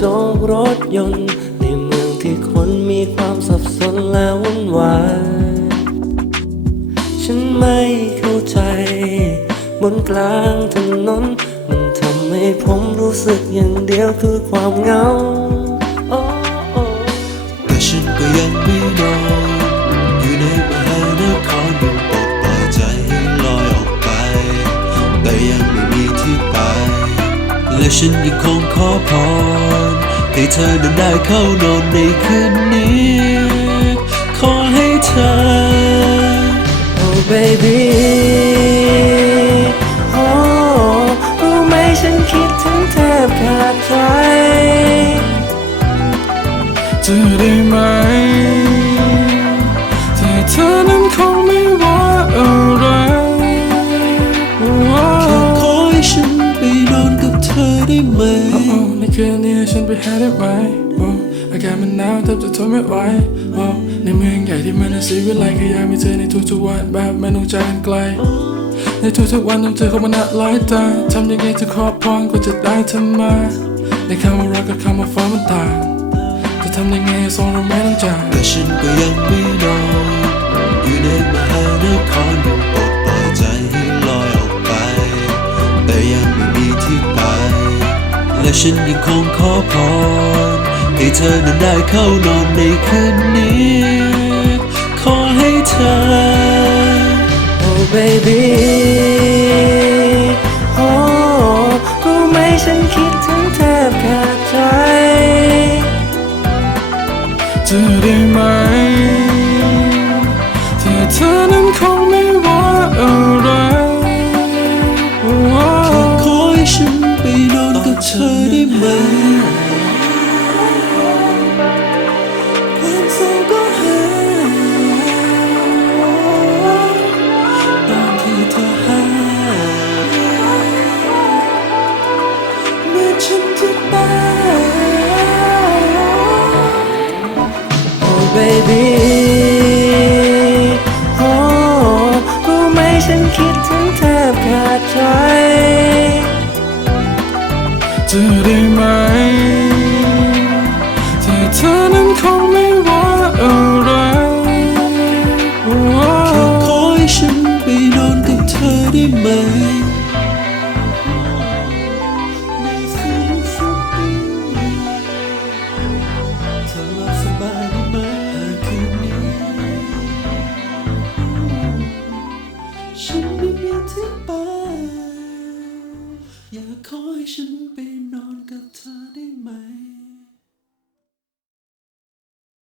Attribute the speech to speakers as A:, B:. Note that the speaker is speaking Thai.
A: จกรถยนต์ในเมืองที่คนมีความสับสนและวุ่นวายฉันไม่เข้าใจ บนกลางถนน มันทำให้ผมรู้สึกอย่างเดียวคือความเหงา
B: แต่ฉันก็ยังไม่นอน และฉันยังคงขอพรให้เธอนั้นได้เข้านอนในคืนนี้ ขอให้เธอ
A: Oh baby โอ้รู้ไหมฉันคิดถึงแทบขาดใจ
C: จะได้ไหม
B: ใน
C: คืนนี้ฉันไปหาได้ไหมโอ้อากาศมันหนาวแทบจะทนไม่ไหวโอ้ในเมืองใหญ่ที่มันน่าสีวิไลก็อยากมีเธอในทุกๆวันแบบไม่ต้องจากกันไกล ในทุกๆวันต้องเจอเขามานัดหลายตาทำยังไงจะขอพรก็จะได้เธอมาในคำว่ารักกับคำว่าฟ้ามันต่างจะทำยังไงให้สองเราไม่ต้องจาก
B: แต่ฉันก็ยังไม่นอนอยู่ในมหานครยังปลดปล่อยใจให้ลอยออกไป แต่ยัง และฉันยังคงขอพรให้เธอนั้นได้เข้านอนในคืนนี้ ขอให้เธอ
A: Oh baby Oh รู้ไหมฉันคิดถึงเธอขาดใจ
C: อน
B: กับเธอได้ไหมความสุขก็หายตอนที่เธอหายเมื่อฉันจะตาย
A: Oh baby
B: ฉันไปนอนกับเธอได้ไหมในคืนสุดนี้เธอหลับสบายได้ไหมหากคืนนี้ฉันไม่มีที่ไป อยากขอให้ฉันไป